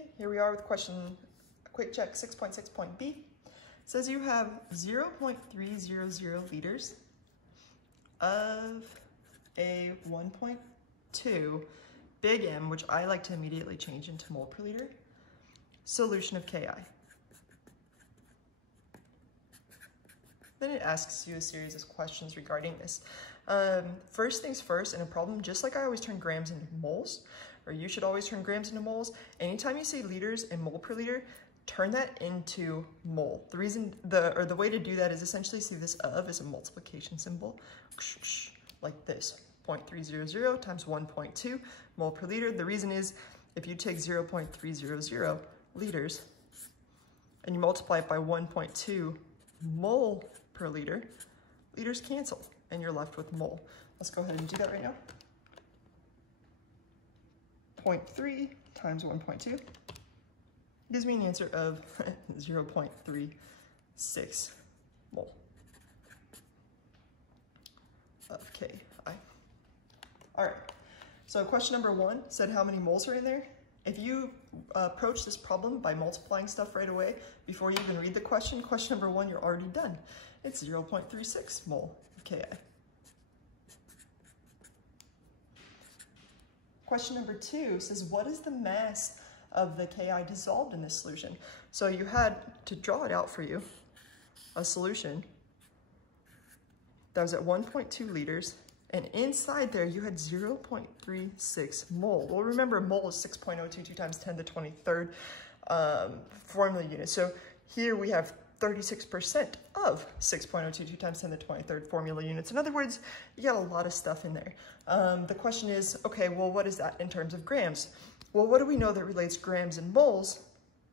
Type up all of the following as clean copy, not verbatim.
Okay, here we are with question, quick check 6.6.b. It says you have 0.300 liters of a 1.2 big M, which I like to immediately change into mole per liter, solution of Ki. Then it asks you a series of questions regarding this. First things first, in a problem, just like I always turn grams into moles, or you should always turn grams into moles, anytime you say liters and mole per liter, turn that into mole. The reason, the way to do that is essentially see this of as a multiplication symbol, like this, 0.300 times 1.2 mole per liter. The reason is if you take 0.300 liters and you multiply it by 1.2 mole per liter, liters cancel and you're left with mole. Let's go ahead and do that right now. 0.3 times 1.2 gives me an answer of 0.36 mole of Ki. All right, so question number 1 said how many moles are in there. If you approach this problem by multiplying stuff right away before you even read the question, question number 1, you're already done. It's 0.36 mole of Ki. Question number 2 says, what is the mass of the Ki dissolved in this solution? So you had to draw it out for you, a solution that was at 1.2 liters, and inside there you had 0.36 mole. Well, remember, a mole is 6.022 times 10 to the 23rd formula unit. So here we have 36% of 6.022 times 10 to the 23rd formula units. In other words, you got a lot of stuff in there. The question is, okay, well, what is that in terms of grams? Well, what do we know that relates grams and moles?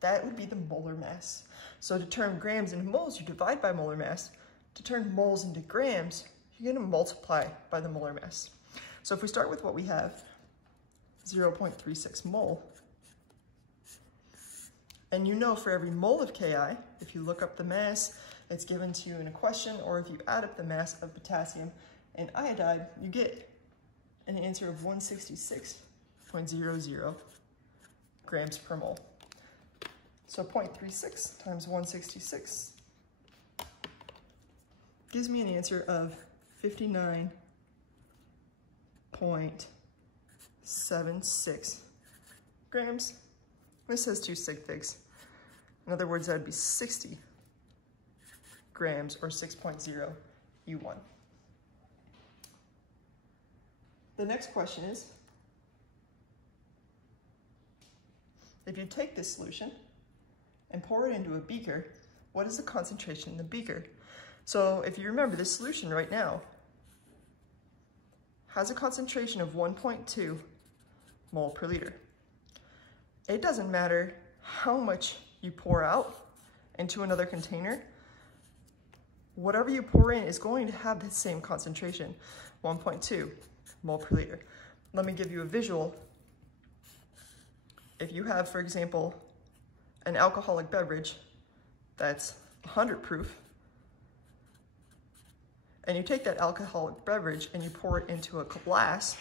That would be the molar mass. So to turn grams into moles, you divide by molar mass. To turn moles into grams, you're gonna multiply by the molar mass. So if we start with what we have, 0.36 mole, and you know for every mole of Ki, if you look up the mass, it's given to you in a question, or if you add up the mass of potassium and iodide, you get an answer of 166.00 grams per mole. So 0.36 times 166 gives me an answer of 59.76 grams. This has 2 sig figs. In other words, that would be 60 grams, or 6.0 U1. The next question is, if you take this solution and pour it into a beaker, what is the concentration in the beaker? So if you remember, this solution right now has a concentration of 1.2 mole per liter. It doesn't matter how much you pour out into another container, whatever you pour in is going to have the same concentration, 1.2 mole per liter. Let me give you a visual. If you have, for example, an alcoholic beverage that's 100 proof, and you take that alcoholic beverage and you pour it into a glass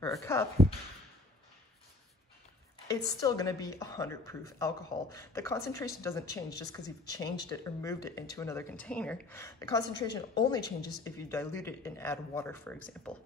or a cup, it's still gonna be 100 proof alcohol. The concentration doesn't change just because you've changed it or moved it into another container. The concentration only changes if you dilute it and add water, for example.